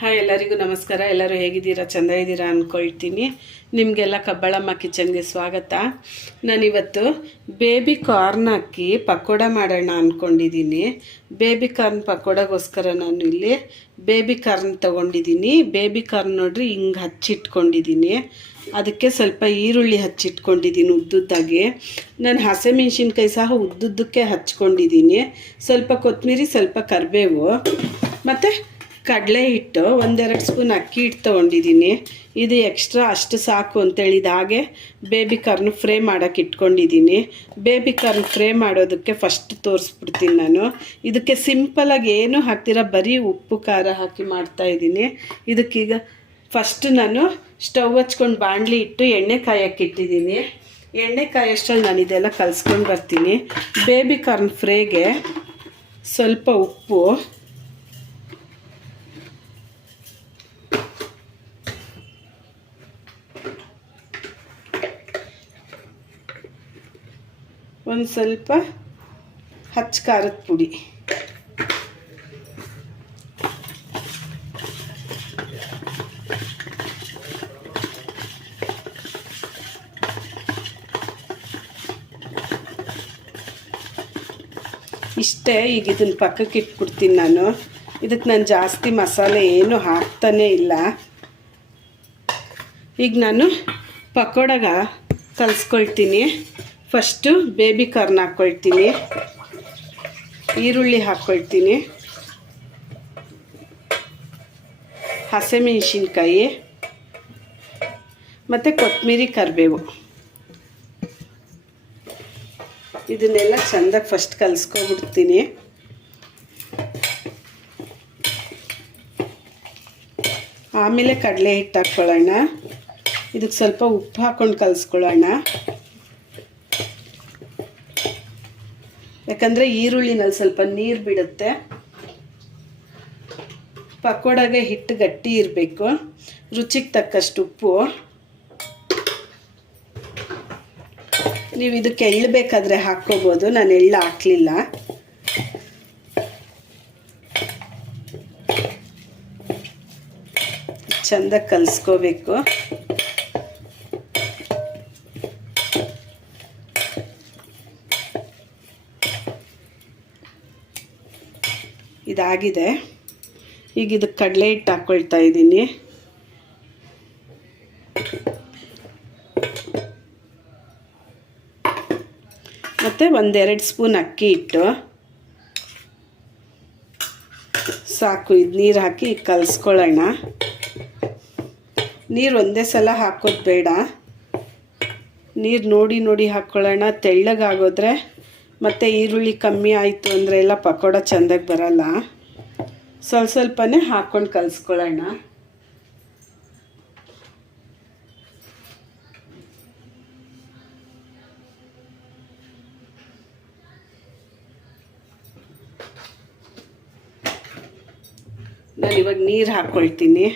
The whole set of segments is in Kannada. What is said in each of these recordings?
ಹಾಯ್, ಎಲ್ಲರಿಗೂ ನಮಸ್ಕಾರ. ಎಲ್ಲರೂ ಹೇಗಿದ್ದೀರಾ? ಚೆಂದ ಇದ್ದೀರಾ ಅಂದ್ಕೊಳ್ತೀನಿ ನಿಮಗೆಲ್ಲ ಕಬ್ಬಳಮ್ಮ ಕಿಚನ್ಗೆ ಸ್ವಾಗತ. ನಾನಿವತ್ತು ಬೇಬಿ ಕಾರ್ನ್ ಹಾಕಿ ಪಕೋಡ ಮಾಡೋಣ ಅಂದ್ಕೊಂಡಿದ್ದೀನಿ ಬೇಬಿ ಕಾರ್ನ್ ಪಕೋಡಗೋಸ್ಕರ ನಾನು ಇಲ್ಲಿ ಬೇಬಿ ಕಾರ್ನ್ ತೊಗೊಂಡಿದ್ದೀನಿ. ಬೇಬಿ ಕಾರ್ನ್ ನೋಡ್ರಿ ಹಿಂಗೆ ಹಚ್ಚಿಟ್ಕೊಂಡಿದ್ದೀನಿ. ಅದಕ್ಕೆ ಸ್ವಲ್ಪ ಈರುಳ್ಳಿ ಹಚ್ಚಿಟ್ಕೊಂಡಿದ್ದೀನಿ ಉದ್ದುದ್ದಾಗಿ. ನಾನು ಹಸಿಮೆಣ್ಸಿನ್ಕಾಯಿ ಸಹ ಉದ್ದುದ್ದಕ್ಕೆ ಹಚ್ಕೊಂಡಿದ್ದೀನಿ. ಸ್ವಲ್ಪ ಕೊತ್ತಂಬರಿ ಸ್ವಲ್ಪ ಕರಿಬೇವು. ಮತ್ತು ಕಡಲೆ ಹಿಟ್ಟು, ಒಂದೆರಡು ಸ್ಪೂನ್ ಅಕ್ಕಿ ಹಿಟ್ಟು ತೊಗೊಂಡಿದ್ದೀನಿ. ಇದು ಎಕ್ಸ್ಟ್ರಾ ಅಷ್ಟು ಸಾಕು ಅಂತೇಳಿ ಇದು ಹಾಗೆ ಬೇಬಿ ಕಾರ್ನ್ ಫ್ರೈ ಮಾಡೋಕೆ ಇಟ್ಕೊಂಡಿದ್ದೀನಿ. ಬೇಬಿ ಕಾರ್ನ್ ಫ್ರೈ ಮಾಡೋದಕ್ಕೆ ಫಸ್ಟ್ ತೋರಿಸ್ಬಿಡ್ತೀನಿ ನಾನು. ಇದಕ್ಕೆ ಸಿಂಪಲಾಗಿ ಏನು ಹಾಕ್ತೀರ? ಬರೀ ಉಪ್ಪು, ಖಾರ ಹಾಕಿ ಮಾಡ್ತಾಯಿದ್ದೀನಿ ಇದಕ್ಕೀಗ ಫಸ್ಟ್ ನಾನು ಸ್ಟವ್ ಹಚ್ಕೊಂಡು ಬಾಣಲಿ ಇಟ್ಟು ಎಣ್ಣೆ ಕಾಯಕ್ಕೆ ಇಟ್ಟಿದ್ದೀನಿ. ಎಣ್ಣೆ ಕಾಯೋಷ್ಟರಲ್ಲಿ ನಾನು ಇದೆಲ್ಲ ಕಲಿಸ್ಕೊಂಡು ಬರ್ತೀನಿ. ಬೇಬಿ ಕಾರ್ನ್ ಫ್ರೈಗೆ ಸ್ವಲ್ಪ ಉಪ್ಪು ಒಂದು ಸ್ವಲ್ಪ ಹಚ್ಚ ಖಾರದ ಪುಡಿ. ಇಷ್ಟೇ, ಈಗ ಇದನ್ನ ಪಕ್ಕಕ್ಕೆ ಇಟ್ಬಿಡ್ತೀನಿ ನಾನು. ಇದಕ್ಕೆ ನಾನು ಜಾಸ್ತಿ ಮಸಾಲೆ ಏನು ಹಾಕ್ತಾನೇ ಇಲ್ಲ. ಈಗ ನಾನು ಪಕೋಡಾಗ ಕಲಿಸ್ಕೊಳ್ತೀನಿ. ಫಸ್ಟು ಬೇಬಿ ಕಾರ್ನ್ ಹಾಕ್ಕೊಳ್ತೀನಿ ಈರುಳ್ಳಿ ಹಾಕ್ಕೊಳ್ತೀನಿ ಹಸಿಮೆಣ್ಸಿನ್ಕಾಯಿ. ಮತ್ತು ಕೊತ್ತಂಬರಿ ಕರಿಬೇವು. ಇದನ್ನೆಲ್ಲ ಚೆಂದಾಗಿ ಫಸ್ಟ್ ಕಲಿಸ್ಕೊಬಿಡ್ತೀನಿ ಆಮೇಲೆ ಕಡಲೆ ಹಿಟ್ಟು ಹಾಕ್ಕೊಳ್ಳೋಣ. ಇದಕ್ಕೆ ಸ್ವಲ್ಪ ಉಪ್ಪು ಹಾಕ್ಕೊಂಡು ಕಲಿಸ್ಕೊಳ್ಳೋಣ. ಯಾಕಂದರೆ ಈರುಳ್ಳಿನಲ್ಲಿ ಸ್ವಲ್ಪ ನೀರು ಬಿಡುತ್ತೆ. ಪಕೋಡಾಗೆ ಹಿಟ್ಟು ಗಟ್ಟಿ ಇರಬೇಕು. ರುಚಿಗೆ ತಕ್ಕಷ್ಟು ಉಪ್ಪು. ನೀವು ಇದಕ್ಕೆ ಎಳ್ಳು ಬೇಕಾದರೆ ಹಾಕ್ಕೋಬೋದು. ನಾನು ಎಳ್ಳು ಹಾಕಲಿಲ್ಲ. ಚೆಂದ ಕಲಿಸ್ಕೋಬೇಕು. ಇದಾಗಿದೆ. ಈಗ ಇದಕ್ಕೆ ಕಡಲೆ ಹಿಟ್ಟು ಹಾಕ್ಕೊಳ್ತಾ ಇದ್ದೀನಿ. ಮತ್ತು ಒಂದೆರಡು ಸ್ಪೂನ್ ಅಕ್ಕಿ ಹಿಟ್ಟು. ಸಾಕು, ಇದು ನೀರು ಹಾಕಿ ಕಲಿಸ್ಕೊಳ್ಳೋಣ. ನೀರು ಒಂದೇ ಸಲ ಹಾಕೋದು ಬೇಡ. ನೀರು ನೋಡಿ ನೋಡಿ ಹಾಕ್ಕೊಳ್ಳೋಣ ತೆಳ್ಳಗಾಗೋದ್ರೆ ಮತ್ತು ಈರುಳ್ಳಿ ಕಮ್ಮಿ ಆಯಿತು ಅಂದರೆ ಎಲ್ಲ ಪಕೋಡ ಚೆಂದಾಗಿ ಬರಲ್ಲ. ಸ್ವಲ್ಪ ಸ್ವಲ್ಪನೇ ಹಾಕ್ಕೊಂಡು ಕಲಿಸ್ಕೊಳ್ಳೋಣ. ನಾನು ಇವಾಗ ನೀರು ಹಾಕ್ಕೊಳ್ತೀನಿ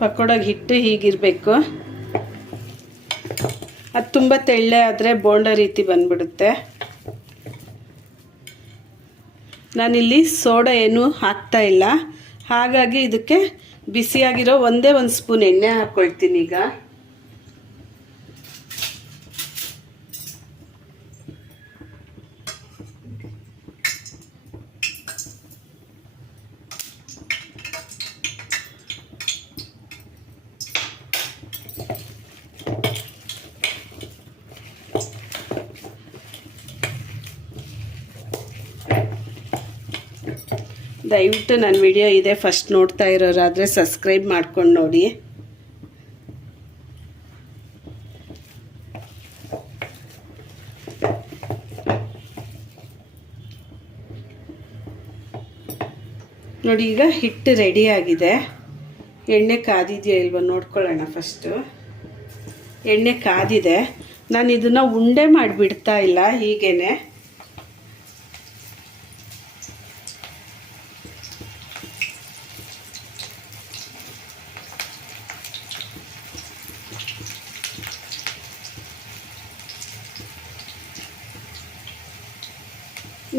ಪಕೋಡಾಗ ಹಿಟ್ಟು ಹೀಗಿರಬೇಕು. ಅದು ತುಂಬ ತೆಳ್ಳೆ ಆದರೆ ಬೋಂಡ ರೀತಿ ಬಂದ್ಬಿಡುತ್ತೆ. ನಾನಿಲ್ಲಿ ಸೋಡಾ ಏನೂ ಹಾಕ್ತಾ ಇಲ್ಲ. ಹಾಗಾಗಿ ಇದಕ್ಕೆ ಬಿಸಿಯಾಗಿರೋ ಒಂದೇ ಒಂದು ಸ್ಪೂನ್ ಎಣ್ಣೆ ಹಾಕ್ಕೊಳ್ತೀನಿ ಈಗ. ದಯವಿಟ್ಟು ನನ್ನ ವಿಡಿಯೋ ಇದೆ ಫಸ್ಟ್ ನೋಡ್ತಾ ಇರೋರಾದರೆ ಸಬ್ಸ್ಕ್ರೈಬ್ ಮಾಡ್ಕೊಂಡು ನೋಡಿ. ನೋಡಿ, ಈಗ ಹಿಟ್ಟು ರೆಡಿಯಾಗಿದೆ ಎಣ್ಣೆ ಕಾದಿದೆಯಾ ಇಲ್ವ ನೋಡ್ಕೊಳ್ಳೋಣ ಫಸ್ಟು. ಎಣ್ಣೆ ಕಾದಿದೆ. ನಾನು ಇದನ್ನು ಉಂಡೆ ಮಾಡಿಬಿಡ್ತಾ ಇಲ್ಲ, ಹೀಗೇನೆ.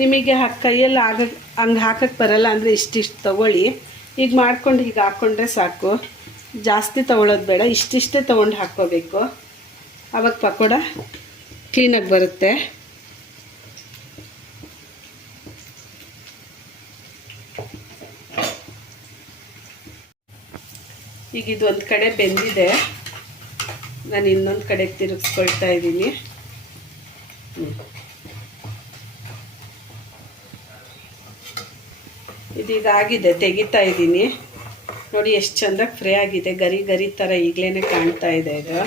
ನಿಮಗೆ ಕೈಯಲ್ಲಿ ಆಗ, ಹಂಗೆ ಹಾಕಕ್ಕೆ ಬರಲ್ಲ ಅಂದರೆ ಇಷ್ಟಿಷ್ಟು ತೊಗೊಳ್ಳಿ. ಈಗ ಮಾಡ್ಕೊಂಡು ಹೀಗೆ ಹಾಕ್ಕೊಂಡ್ರೆ ಸಾಕು. ಜಾಸ್ತಿ ತೊಗೊಳೋದು ಬೇಡ, ಇಷ್ಟಿಷ್ಟೇ ತೊಗೊಂಡು ಹಾಕ್ಕೋಬೇಕು. ಆವಾಗ ಪಕೋಡ ಕ್ಲೀನಾಗಿ ಬರುತ್ತೆ. ಈಗ ಇದು ಒಂದು ಕಡೆ ಬೆಂದಿದೆ. ನಾನು ಇನ್ನೊಂದು ಕಡೆಗೆ ತಿರುಗಿಸ್ಕೊಳ್ತಾ ಇದ್ದೀನಿ. ಇದೀಗ ಆಗಿದೆ ತೆಗಿತಾ ಇದ್ದೀನಿ. ನೋಡಿ, ಎಷ್ಟು ಚಂದ ಫ್ರೈ ಆಗಿದೆ. ಗರಿ ಗರಿ ಥರ ಈಗಲೇ ಕಾಣ್ತಾ ಇದೆ ಇದು.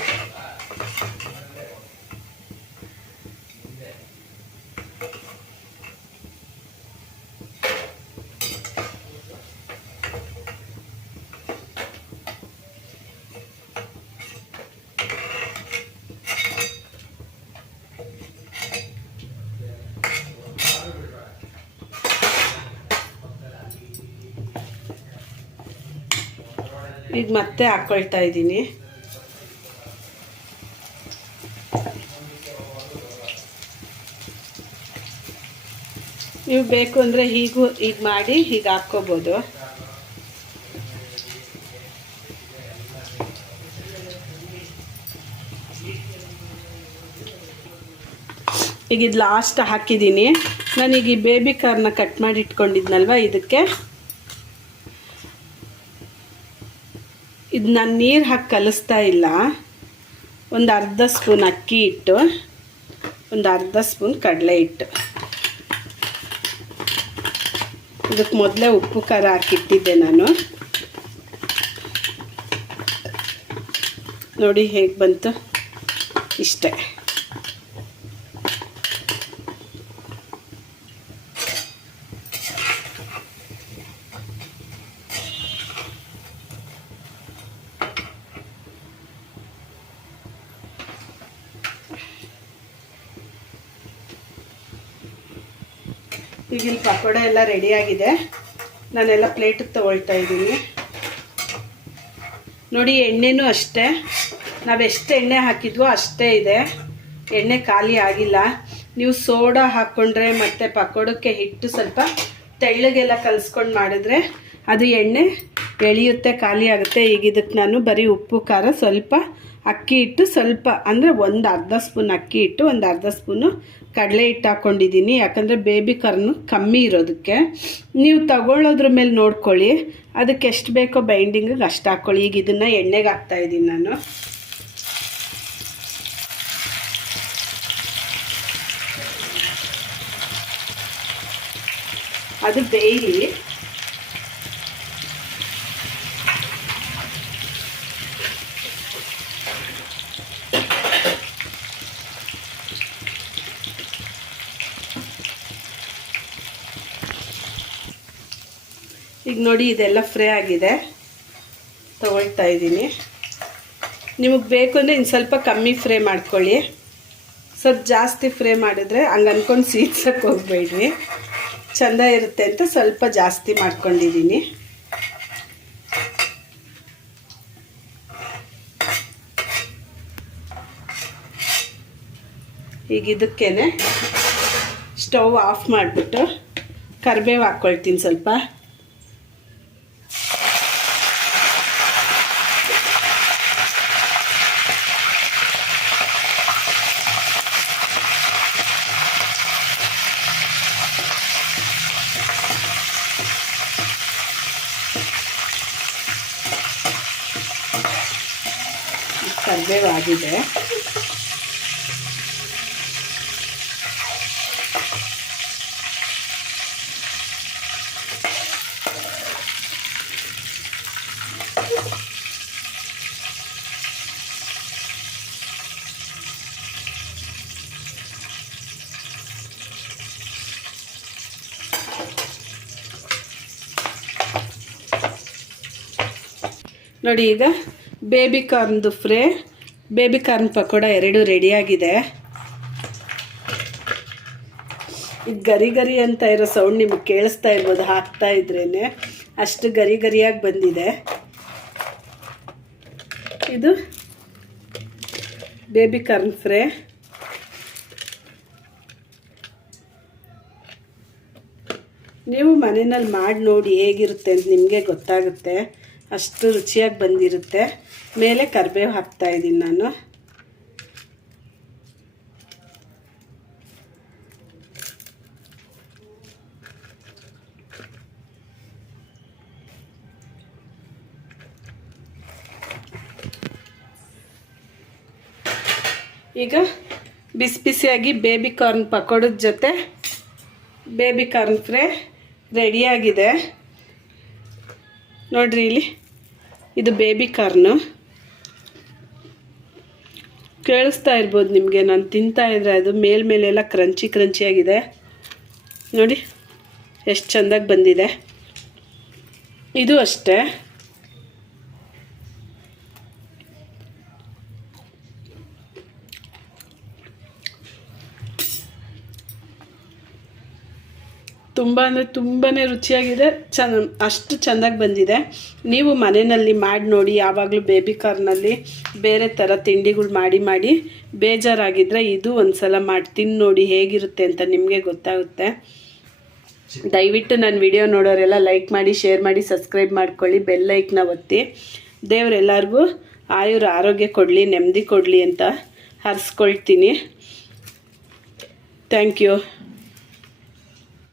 ಈಗ ಮತ್ತೆ ಹಾಕ್ಕೊಳ್ತಾ ಇದ್ದೀನಿ. ನೀವು ಬೇಕು ಅಂದರೆ ಹೀಗೂ ಈಗ ಮಾಡಿ ಹೀಗೆ ಹಾಕ್ಕೋಬೋದು. ಈಗ ಇದು ಲಾಸ್ಟ್ ಹಾಕಿದ್ದೀನಿ. ನಾನೀಗ ಈ ಬೇಬಿ ಕಾರ್ನ ಕಟ್ ಮಾಡಿ ಇಟ್ಕೊಂಡಿದ್ನಲ್ವ ಇದಕ್ಕೆ? ಇದು ನಾನು ನೀರು ಹಾಕಿ ಕಲಿಸ್ತಾ ಇಲ್ಲ. ಒಂದು ಅರ್ಧ ಸ್ಪೂನ್ ಅಕ್ಕಿ ಹಿಟ್ಟು, ಒಂದು ಅರ್ಧ ಸ್ಪೂನ್ ಕಡಲೆ ಹಿಟ್ಟು. ಇದಕ್ಕೆ ಮೊದಲೇ ಉಪ್ಪು, ಖಾರ ಹಾಕಿಟ್ಟಿದ್ದೆ ನಾನು. ನೋಡಿ ಹೇಗೆ ಬಂತು. ಇಷ್ಟೇ. ಈಗ ಇಲ್ಲಿ ಪಕೋಡ ಎಲ್ಲ ರೆಡಿಯಾಗಿದೆ ನಾನೆಲ್ಲ ಪ್ಲೇಟಿಗೆ ತಗೊಳ್ತಾ ಇದ್ದೀನಿ. ನೋಡಿ, ಎಣ್ಣೆನೂ ಅಷ್ಟೇ. ನಾವು ಎಷ್ಟು ಎಣ್ಣೆ ಹಾಕಿದ್ವೋ ಅಷ್ಟೇ ಇದೆ. ಎಣ್ಣೆ ಖಾಲಿ ಆಗಿಲ್ಲ. ನೀವು ಸೋಡಾ ಹಾಕ್ಕೊಂಡ್ರೆ ಮತ್ತು ಪಕೋಡಕ್ಕೆ ಹಿಟ್ಟು ಸ್ವಲ್ಪ ತೆಳ್ಳಗೆಲ್ಲ ಕಲಿಸ್ಕೊಂಡು ಮಾಡಿದ್ರೆ ಅದು ಎಣ್ಣೆ ಎಳೆಯುತ್ತೆ, ಖಾಲಿ ಆಗುತ್ತೆ. ಈಗ ಇದಕ್ಕೆ ನಾನು ಬರೀ ಉಪ್ಪು, ಖಾರ, ಸ್ವಲ್ಪ ಅಕ್ಕಿ ಹಿಟ್ಟು, ಸ್ವಲ್ಪ ಅಂದರೆ ಒಂದು ಅರ್ಧ ಸ್ಪೂನ್ ಅಕ್ಕಿ ಹಿಟ್ಟು, ಒಂದು ಅರ್ಧ ಸ್ಪೂನು ಕಡಲೆ ಹಿಟ್ಟು ಹಾಕ್ಕೊಂಡಿದ್ದೀನಿ ಯಾಕಂದರೆ ಬೇಬಿ ಕಾರ್ನು ಕಮ್ಮಿ ಇರೋದಕ್ಕೆ. ನೀವು ತಗೊಳ್ಳೋದ್ರ ಮೇಲೆ ನೋಡ್ಕೊಳ್ಳಿ. ಅದಕ್ಕೆ ಎಷ್ಟು ಬೇಕೋ ಬೈಂಡಿಂಗಿಗೆ ಅಷ್ಟು ಹಾಕ್ಕೊಳ್ಳಿ ಈಗ ಇದನ್ನು ಎಣ್ಣೆಗೆ ಹಾಕ್ತಾಯಿದ್ದೀನಿ ನಾನು. ಅದು ಬೇಯಲಿ. ಈಗ ನೋಡಿ ಇದೆಲ್ಲ ಫ್ರೈ ಆಗಿದೆ. ತಗೊಳ್ತಾ ಇದ್ದೀನಿ. ನಿಮಗೆ ಬೇಕು ಅಂದರೆ ಇನ್ನು ಸ್ವಲ್ಪ ಕಮ್ಮಿ ಫ್ರೈ ಮಾಡ್ಕೊಳ್ಳಿ. ಸ್ವಲ್ಪ ಜಾಸ್ತಿ ಫ್ರೈ ಮಾಡಿದ್ರೆ ಹಂಗೆ ಅಂದ್ಕೊಂಡು ಸೀದ್ಸಕ್ಕೆ ಹೋಗ್ಬೇಡ್ರಿ. ಚೆಂದ ಇರುತ್ತೆ ಅಂತ ಸ್ವಲ್ಪ ಜಾಸ್ತಿ ಮಾಡ್ಕೊಂಡಿದ್ದೀನಿ. ಈಗ ಇದಕ್ಕೇನೆ ಸ್ಟವ್ ಆಫ್ ಮಾಡಿಬಿಟ್ಟು ಕರಿಬೇವು ಹಾಕ್ಕೊಳ್ತೀನಿ ಸ್ವಲ್ಪ. ಕರಿಬೇವಾಗಿದೆ ನೋಡಿ ಈಗ ಬೇಬಿ ಕಾರ್ನ್ದು ಫ್ರೇ ಬೇಬಿ ಕಾರ್ನ್ ಪಕೋಡ ಎರಡು ರೆಡಿಯಾಗಿದೆ ಇದು ಗರಿ ಗರಿ ಅಂತ ಇರೋ ಸೌಂಡ್ ನಿಮಗೆ ಕೇಳಿಸ್ತಾ ಇರ್ಬೋದು, ಹಾಕ್ತಾ ಇದ್ರೇ ಅಷ್ಟು ಗರಿ ಗರಿಯಾಗಿ ಬಂದಿದೆ. ಇದು ಬೇಬಿ ಕಾರ್ನ್ ಫ್ರೈ. ನೀವು ಮನೆಯಲ್ಲಿ ಮಾಡಿ ನೋಡಿ ಹೇಗಿರುತ್ತೆ ಅಂತ ನಿಮಗೆ ಗೊತ್ತಾಗುತ್ತೆ. ಅಷ್ಟು ರುಚಿಯಾಗಿ ಬಂದಿರುತ್ತೆ. ಮೇಲೆ ಕರಿಬೇವು ಹಾಕ್ತಾ ಇದ್ದೀನಿ ನಾನು. ಈಗ ಬಿಸಿ ಬಿಸಿಯಾಗಿ ಬೇಬಿ ಕಾರ್ನ್ ಪಕೋಡದ ಜೊತೆ ಬೇಬಿ ಕಾರ್ನ್ ಫ್ರೈ ರೆಡಿಯಾಗಿದೆ ನೋಡ್ರಿ ಇಲ್ಲಿ. ಇದು ಬೇಬಿ ಕಾರ್ನು. ಕೇಳಿಸ್ತಾ ಇರ್ಬೋದು ನಿಮಗೆ, ನಾನು ತಿಂತಾ ಇದ್ರೆ ಅದು ಮೇಲ್ಮೇಲೆಲ್ಲ ಕ್ರಂಚಿ ಕ್ರಂಚಿಯಾಗಿದೆ ನೋಡಿ, ಎಷ್ಟು ಚೆಂದಾಗಿ ಬಂದಿದೆ. ಇದು ಅಷ್ಟೇ. ತುಂಬ ಅಂದರೆ ತುಂಬಾ ರುಚಿಯಾಗಿದೆ. ಚೆನ್ನ ಅಷ್ಟು ಚೆಂದಾಗಿ ಬಂದಿದೆ. ನೀವು ಮನೆಯಲ್ಲಿ ಮಾಡಿ ನೋಡಿ, ಯಾವಾಗಲೂ ಬೇಬಿ ಕಾರ್ನಲ್ಲಿ ಬೇರೆ ಥರ ತಿಂಡಿಗಳು ಮಾಡಿ ಮಾಡಿ ಬೇಜಾರಾಗಿದ್ದರೆ ಇದು ಒಂದು ಸಲ ಮಾಡಿ ತಿಂದು ನೋಡಿ ಹೇಗಿರುತ್ತೆ ಅಂತ ನಿಮಗೆ ಗೊತ್ತಾಗುತ್ತೆ. ದಯವಿಟ್ಟು ನನ್ನ ವಿಡಿಯೋ ನೋಡೋರೆಲ್ಲ ಲೈಕ್ ಮಾಡಿ ಶೇರ್ ಮಾಡಿ ಸಬ್ಸ್ಕ್ರೈಬ್ ಮಾಡ್ಕೊಳ್ಳಿ ಬೆಲ್ ಲೈಕ್ನ ಒತ್ತಿ. ದೇವರೆಲ್ಲರಿಗೂ ಆಯುರ ಆರೋಗ್ಯ ಕೊಡಲಿ, ನೆಮ್ಮದಿ ಕೊಡಲಿ ಅಂತ ಹರಿಸ್ಕೊಳ್ತೀನಿ. Thank you